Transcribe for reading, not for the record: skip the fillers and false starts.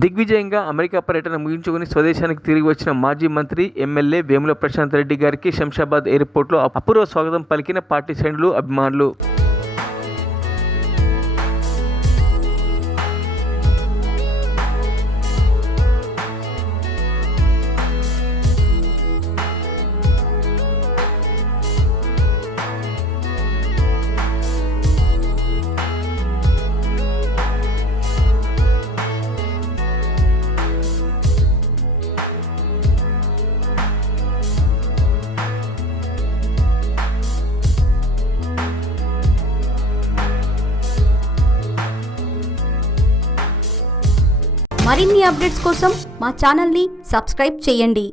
దిగ్విజయంగా అమెరికా పర్యటన ముగించుకుని స్వదేశానికి తిరిగి వచ్చిన మాజీ మంత్రి, ఎమ్మెల్యే వేముల ప్రశాంత్ రెడ్డి గారికి శంషాబాద్ ఎయిర్పోర్ట్లో అపూర్వ స్వాగతం పలికిన పార్టీ శ్రేణులు, అభిమానులు. మరిన్ని అప్డేట్స్ కోసం మా ఛానల్ని సబ్స్క్రైబ్ చేయండి.